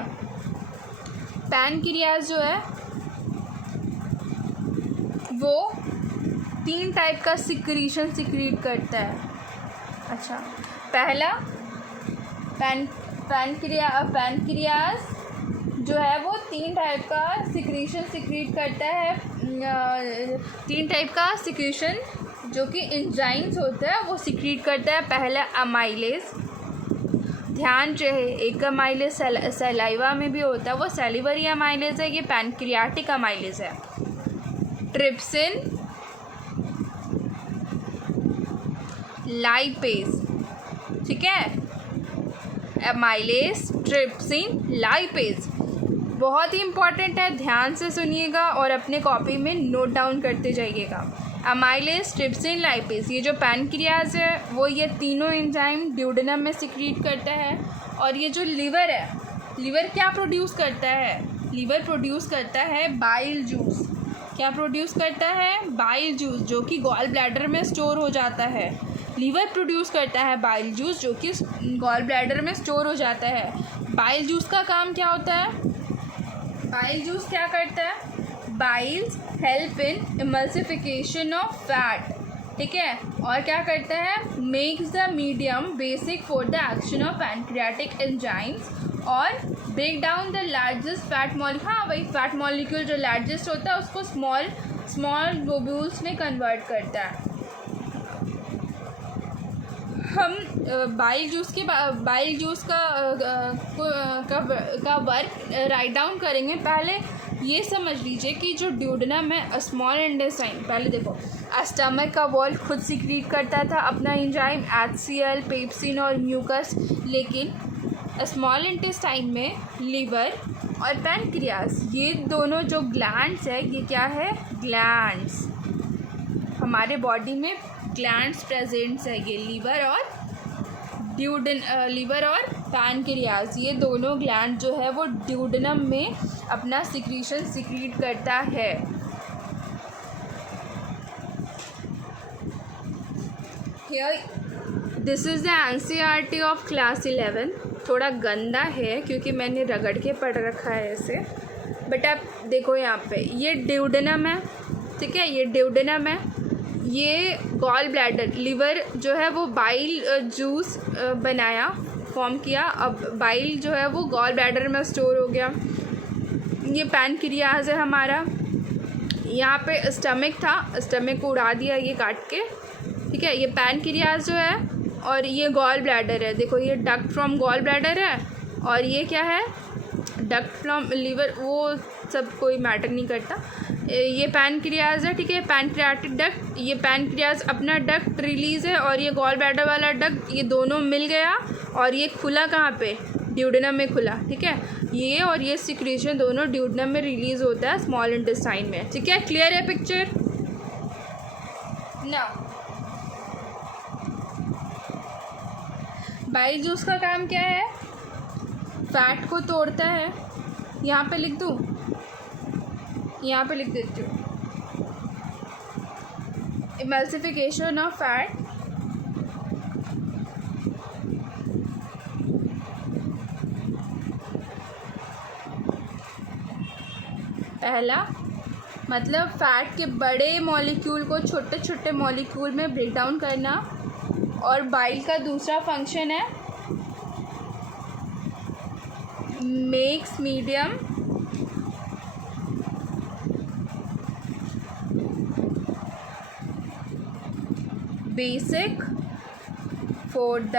पैनक्रियाज जो है वो 3 टाइप का सिक्रीशन सिक्रीट करता है। अच्छा, पहला पैनक्रियाज जो है वो 3 टाइप का सिक्रीशन सिक्रीट करता है। 3 टाइप का सिक्रीशन जो कि एंजाइम्स होता है वो सिक्रीट करता है। पहला अमाइलेज, ध्यान रहे, एक अमाइलेज सलाइवा में भी होता है, वो सैलिवरी अमाइलेज है, ये पैनक्रियाटिक अमाइलेज है। ट्रिप्सिन, लाइपेज, ठीक है, अमाइलेज, ट्रिप्सिन, लाइपेज बहुत ही इंपॉर्टेंट है, ध्यान से सुनिएगा और अपने कॉपी में नोट डाउन करते जाइएगा। अमाइलेज, ट्रिप्सिन, लाइपेज, ये जो पैनक्रियाज है वो ये तीनों एंजाइम ड्यूडेनम में सिक्रीट करता है। और ये जो लिवर है, लिवर क्या प्रोड्यूस करता है, लिवर प्रोड्यूस करता है बाइल जूस। क्या प्रोड्यूस करता है, बाइल जूस, जो कि गॉल ब्लैडर में स्टोर हो जाता है। लीवर प्रोड्यूस करता है बाइल जूस जो कि गॉल ब्लैडर में स्टोर हो जाता है। बाइल जूस का काम क्या होता है, बाइल जूस क्या करता है? Biles help in emulsification of fat, ठीक है। और क्या करता है? Makes the medium basic for the action of pancreatic enzymes और break down the largest fat molecule, हाँ वही फैट मॉलिक्यूल जो लार्जेस्ट होता है उसको स्मॉल ग्लोब्यूल्स में कन्वर्ट करता है। हम बाइल जूस का वर्क राइट डाउन करेंगे। पहले ये समझ लीजिए कि जो ड्यूडेनम है, स्मॉल इंटेस्टाइन, पहले देखो स्टमक का वॉल खुद सीक्रेट करता था अपना एंजाइम HCl, पेप्सिन और म्यूकस, लेकिन स्मॉल इंटेस्टाइन में लिवर और पैनक्रियास, ये दोनों जो ग्लैंड्स है, ये क्या है? ग्लैंड्स। हमारे बॉडी में ग्लैंड्स प्रेजेंट्स है, ये लीवर और पैनक्रियास, ये दोनों ग्लैंड जो है वो ड्यूडेनम में अपना सिक्रीशन सीक्रेट करता है। This is the NCERT of class 11। थोड़ा गंदा है क्योंकि मैंने रगड़ के पढ़ रखा है इसे, बट आप देखो यहाँ पे ये ड्यूडेनम है, ठीक है, ये ड्यूडेनम है, ये गॉल ब्लैडर, लिवर जो है वो बाइल जूस बनाया, फॉर्म किया, अब बाइल जो है वो गॉल ब्लैडर में स्टोर हो गया। ये पैनक्रियाज है हमारा, यहाँ पे स्टमक था, स्टमक को उड़ा दिया ये काट के, ठीक है। ये पैनक्रियाज जो है और ये गॉल ब्लैडर है, देखो ये डक्ट फ्रॉम गॉल ब्लैडर है और ये क्या है? डक्ट फ्रॉम लिवर, वो सब कोई मैटर नहीं करता। ये पैनक्रियाज है, ठीक है, पैनक्रियाटिक डक्ट, ये पैनक्रियाज अपना डक्ट रिलीज़ है और ये गॉल ब्लैडर वाला डक्ट, ये दोनों मिल गया और ये खुला कहाँ पे? ड्यूडेनम में खुला, ठीक है। ये और ये सिक्रीशन दोनों ड्यूडेनम में रिलीज़ होता है स्मॉल इंटेस्टाइन में, ठीक है। क्लियर है पिक्चर? नाउ बाइल जूस का काम क्या है? फैट को तोड़ता है। यहाँ पे लिख दूँ, यहाँ पे लिख देती हूँ, इमल्सिफिकेशन ऑफ फैट, पहला मतलब फैट के बड़े मॉलिक्यूल को छोटे छोटे मॉलिक्यूल में ब्रेक डाउन करना, और बाइल का दूसरा फंक्शन है makes medium basic for the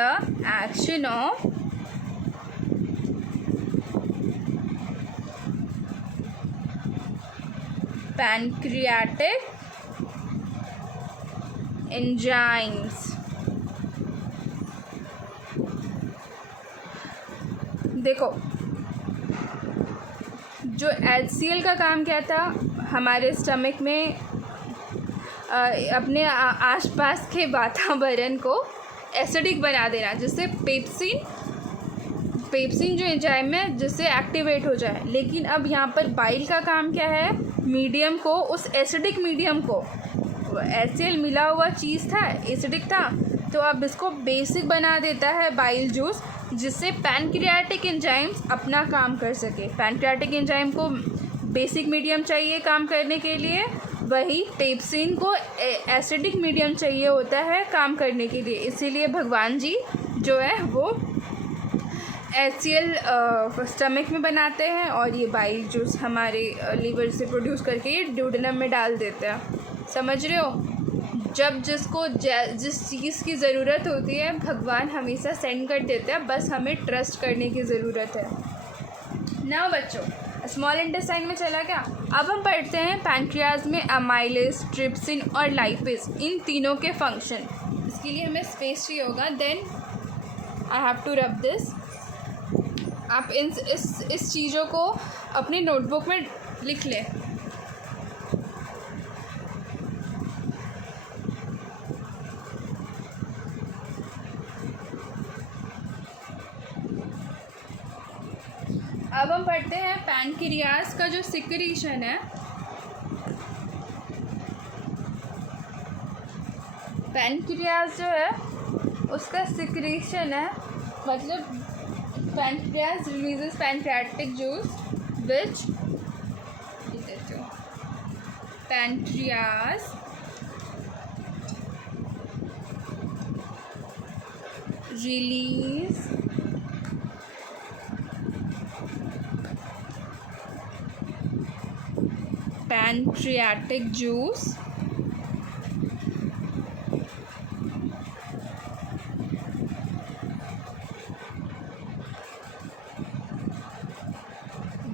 action of pancreatic enzymes. देखो जो HCl का काम क्या था? हमारे स्टमक में अपने आसपास के वातावरण को एसिडिक बना देना, जिससे पेप्सिन जो एंजाइम है जिससे एक्टिवेट हो जाए। लेकिन अब यहाँ पर बाइल का काम क्या है? मीडियम को, उस एसिडिक मीडियम को, HCl मिला हुआ चीज़ था, एसिडिक था, तो अब इसको बेसिक बना देता है बाइल जूस, जिससे पैनक्रियाटिक एंजाइम्स अपना काम कर सके। पैनक्रियाटिक एंजाइम को बेसिक मीडियम चाहिए काम करने के लिए, वही पेप्सिन को एसिडिक मीडियम चाहिए होता है काम करने के लिए। इसीलिए भगवान जी जो है वो HCl स्टमक में बनाते हैं और ये बाइल जूस हमारे लीवर से प्रोड्यूस करके ये ड्यूडेनम में डाल देते हैं। समझ रहे हो? जब जिस चीज़ की ज़रूरत होती है भगवान हमेशा सेंड कर देते हैं, बस हमें ट्रस्ट करने की ज़रूरत है ना बच्चों। स्मॉल इंटेस्टाइन में चला गया। अब हम पढ़ते हैं पैनक्रियाज में अमाइलेज, ट्रिप्सिन और लाइपेज, इन तीनों के फंक्शन। इसके लिए हमें स्पेस चाहिए होगा, then I have to rub this. आप इस चीज़ों को अपनी नोटबुक में लिख लें। अब हम पढ़ते हैं पैनक्रियाज का जो सिक्रीशन है, पैनक्रियाज जो है उसका सिक्रीशन है, मतलब pancreas releases pancreatic juice which pancreas release pancreatic juice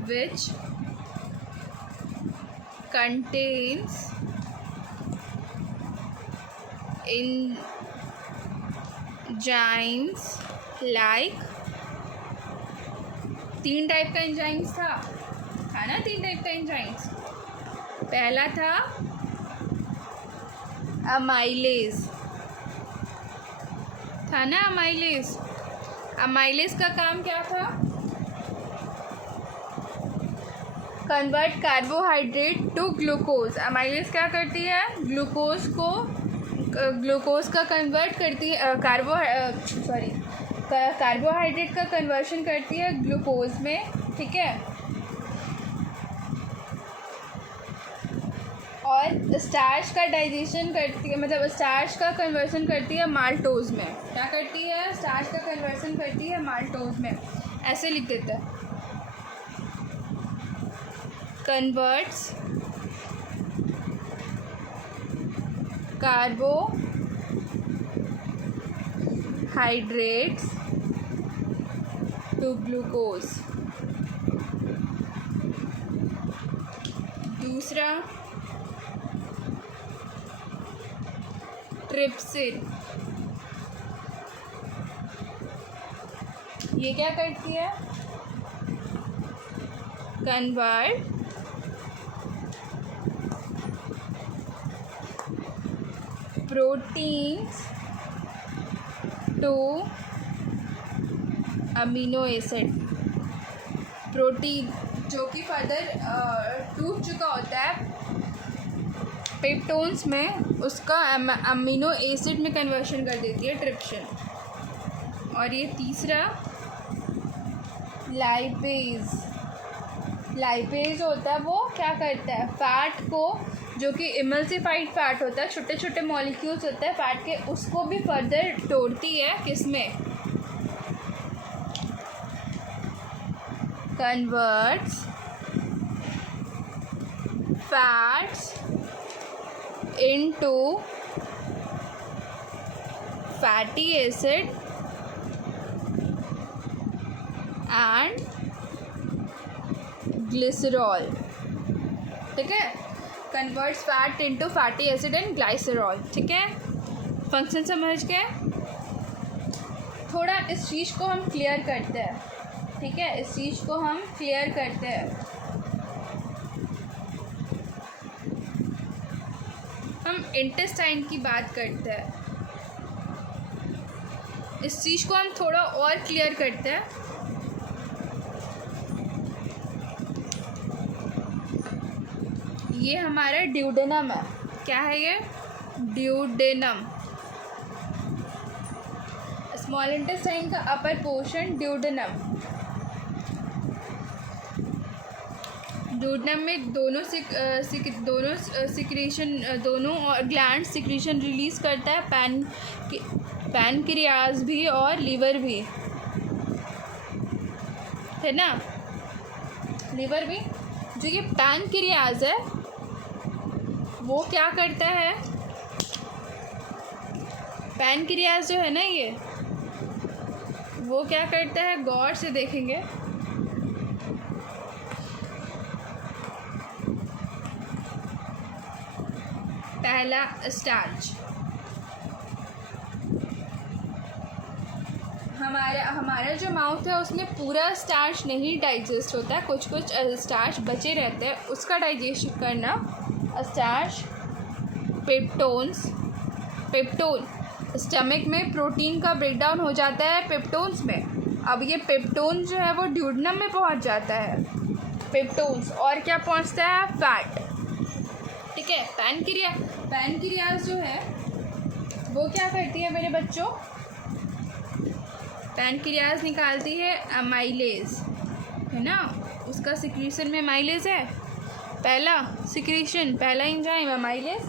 which contains enzymes like, 3 type का एंजाइम्स था ना, 3 टाइप का एंजाइम्स। पहला था अमाइलेज, था ना अमाइलेज। अमाइलेज का काम क्या था? Convert carbohydrate to glucose. Amylase क्या करती है? ग्लूकोज का कन्वर्ट करती है, कार्बोहाइड्रेट का कन्वर्शन करती है ग्लूकोज में, ठीक है। और स्टार्च का डाइजेशन करती है, मतलब स्टार्च का कन्वर्शन करती है माल्टोज में। क्या करती है? स्टार्च का कन्वर्शन करती है माल्टोज में। ऐसे लिख देते हैं, कन्वर्ट्स carbohydrates to glucose। दूसरा ट्रिप्सिन, ये क्या करती है? Convert proteins to amino acid. Protein जो कि फर्दर टूट चुका होता है पेप्टोन्स में, उसका अमीनो एसिड में कन्वर्शन कर देती है ट्रिप्सिन। और ये तीसरा लाइपेज। लाइपेज होता है, वो क्या करता है? फैट को, जो कि इमल्सिफाइड फैट होता है, छोटे छोटे मॉलिक्यूल्स होते हैं फैट के, उसको भी फर्दर तोड़ती है। किसमें? Converts fats into fatty acid and glycerol, ठीक है। Converts fat into fatty acid and glycerol, ठीक है। फंक्शन समझ गए? थोड़ा इस चीज़ को हम क्लियर करते हैं, ठीक है। इस चीज़ को हम क्लियर करते हैं। हम इंटेस्टाइन की बात करते हैं, इस चीज़ को हम थोड़ा और क्लियर करते हैं। ये हमारा ड्यूडेनम है। क्या है ये? ड्यूडेनम। स्मॉल इंटेस्टाइन का अपर पोर्शन ड्यूडेनम। ड्यूडेनम में दोनों ग्लैंड सिक्रीशन रिलीज करता है, पैनक्रियाज भी और लीवर भी, है ना। लीवर भी, जो ये पैनक्रियाज है वो क्या करता है? पैनक्रियाज जो है ना, ये वो क्या करता है? गौर से देखेंगे, पहला स्टार्च। हमारा जो माउथ है उसमें पूरा स्टार्च नहीं डाइजेस्ट होता है, कुछ कुछ स्टार्च बचे रहते हैं, उसका डाइजेशन करना स्टार्च। पेप्टोन, स्टमक में प्रोटीन का ब्रेकडाउन हो जाता है पेप्टोन्स में। अब ये पेप्टोन जो है वो ड्यूडेनम में पहुंच जाता है, पेप्टोन्स। और क्या पहुंचता है? फैट, ठीक है। पैनक्रियाज जो है वो क्या करती है मेरे बच्चों? पैनक्रियाज निकालती है अमाइलेज, है ना, उसका सिक्रीशन में अमाइलेज है। पहला सिक्रीशन, पहला एंजाइम एमाइलेज,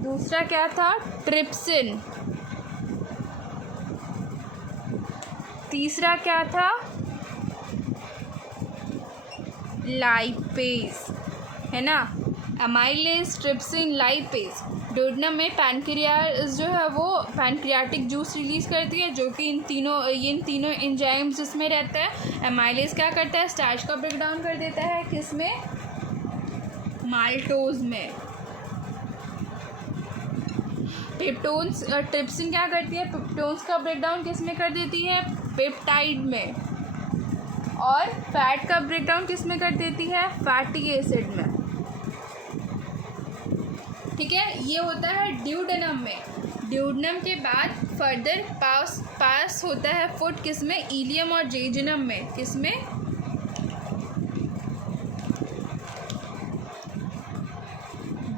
दूसरा क्या था ट्रिप्सिन, तीसरा क्या था लाइपेज, है ना, एमाइलेज, ट्रिप्सिन, लाइपेज। डोडनम में पैनक्रियाज जो है वो पैनक्रियाटिक जूस रिलीज़ करती है, जो कि इन तीनों एंजाइम्स जिसमें रहता है। एमाइलेज क्या करता है, स्टार्च का ब्रेक डाउन कर देता है, किसमें, माल्टोज में। पेप्टोन्स, ट्रिप्सिन क्या करती है, पेप्टोन्स का ब्रेक डाउन किस में कर देती है, पेप्टाइड में। और फैट का ब्रेक डाउन किस में कर देती है, फैटी एसिड में। ठीक है, ये होता है ड्यूडेनम में। ड्यूडेनम के बाद फर्दर पास होता है फूड किस में, इलियम और जेजुनम में। किस में,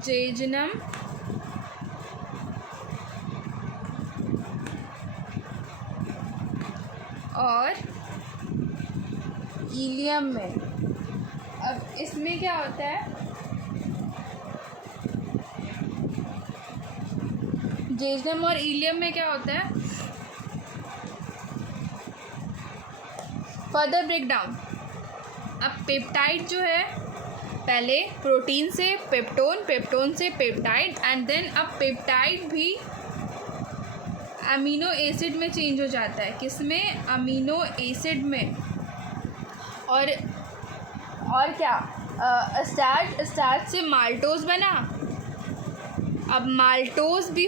जेजुनम और इलियम में। अब इसमें क्या होता है, जेजुनम और इलियम में क्या होता है, फर्दर ब्रेकडाउन। अब पेप्टाइड जो है, पहले प्रोटीन से पेप्टोन, पेप्टोन से पेप्टाइड, एंड देन अब पेप्टाइड भी अमीनो एसिड में चेंज हो जाता है। किस में, अमीनो एसिड में। और क्या, स्टार्च से माल्टोज बना। अब माल्टोज भी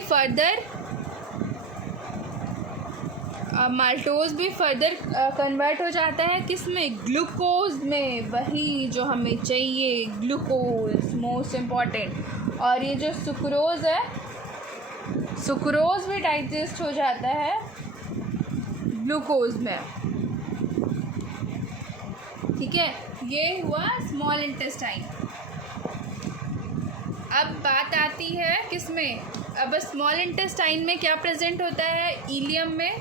फर्दर कन्वर्ट हो जाता है किस में, ग्लूकोज में। वही जो हमें चाहिए, ग्लूकोज मोस्ट इम्पॉर्टेंट। और ये जो सुक्रोज है, सुक्रोज भी डाइजेस्ट हो जाता है ग्लूकोज में। ठीक है, ये हुआ स्मॉल इंटेस्टाइन। अब बात आती है किस में, अब स्मॉल इंटेस्टाइन में क्या प्रेजेंट होता है, इलियम में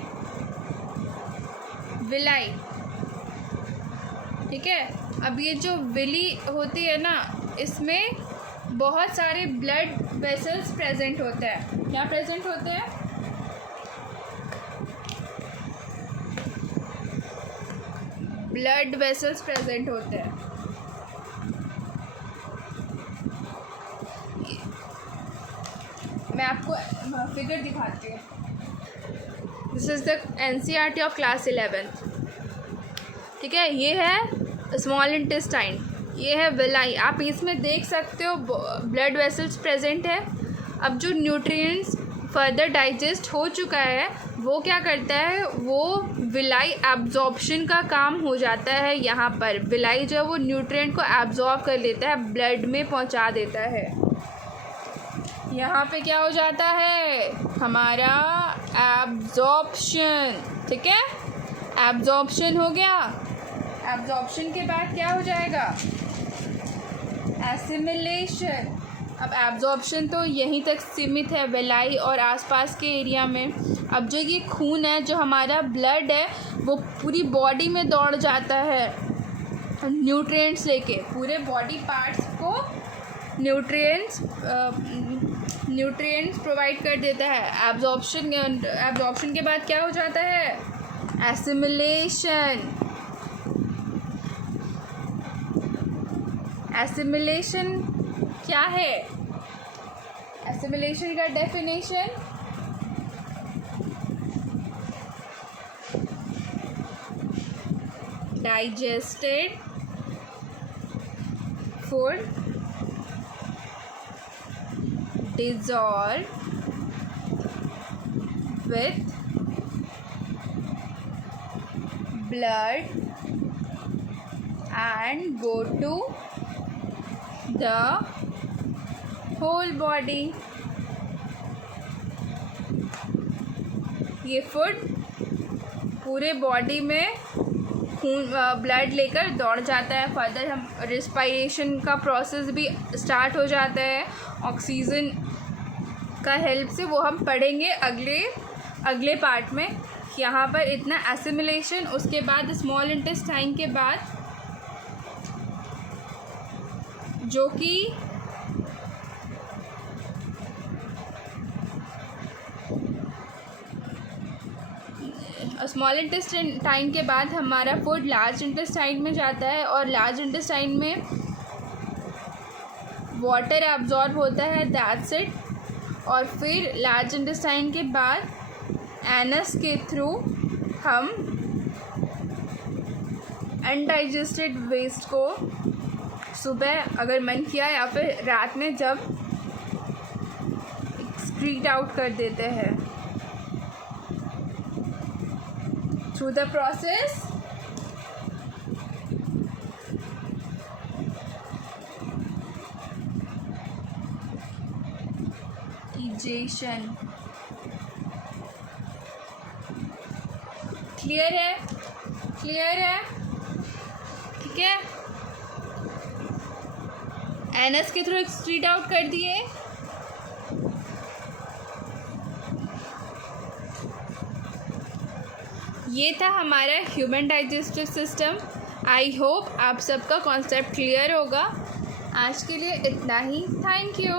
विलाई। ठीक है, अब ये जो विली होती है ना, इसमें बहुत सारे ब्लड वेसल्स प्रेजेंट होते हैं। क्या प्रेजेंट होते हैं, ब्लड वेसल्स प्रेजेंट होते हैं। मैं आपको फिगर दिखाती हूँ। This is the NCERT of class 11। ठीक है, ये है स्मॉल इंटेस्टाइन, ये है विलाई। आप इसमें देख सकते हो ब्लड वेसल्स प्रेजेंट है। अब जो न्यूट्रिएंट्स फर्दर डाइजेस्ट हो चुका है, वो क्या करता है, वो विलाई एब्जॉर्प्शन का काम हो जाता है। यहाँ पर विलाई जो है वो न्यूट्रिएंट को एब्जॉर्ब कर लेता है, ब्लड में पहुँचा देता है। यहाँ पे क्या हो जाता है, हमारा एब्जॉर्प्शन। ठीक है, एब्जॉर्प्शन हो गया। एब्जॉर्प्शन के बाद क्या हो जाएगा, एसिमिलेशन। अब एब्जॉर्प्शन तो यहीं तक सीमित है, विलाई और आसपास के एरिया में। अब जो ये खून है, जो हमारा ब्लड है, वो पूरी बॉडी में दौड़ जाता है न्यूट्रिएंट्स लेके। पूरे बॉडी पार्ट्स को न्यूट्रिएंट्स प्रोवाइड कर देता है। एब्जॉर्प्शन के बाद क्या हो जाता है, एसिमिलेशन। एसिमिलेशन क्या है, एसिमिलेशन का definition, digested food dissolve with blood and go to the whole body। ये फूड पूरे बॉडी में खून ब्लड लेकर दौड़ जाता है। फर्दर हम रिस्पायरेशन का प्रोसेस भी स्टार्ट हो जाता है ऑक्सीजन का हेल्प से। वो हम पढ़ेंगे अगले पार्ट में। यहाँ पर इतना एसिमिलेशन, उसके बाद स्मॉल इंटेस्टाइन के बाद जो कि स्मॉल इंटेस्टाइन के बाद हमारा फूड लार्ज इंटेस्टाइन में जाता है और लार्ज इंटेस्टाइन में वाटर एब्जॉर्ब होता है, दैट्स इट। और फिर लार्ज इंटेस्टाइन के बाद एनस के थ्रू हम अनडाइजेस्टेड वेस्ट को सुबह अगर मन किया या फिर रात में जब एक्सक्रीट आउट कर देते हैं through the process digestion. Clear है? क्लियर है? ठीक है, एनस के थ्रू एक्सक्रीट आउट कर दिए, ये था हमारा human digestive system. I hope आप सबका कॉन्सेप्ट क्लियर होगा। आज के लिए इतना ही। Thank you.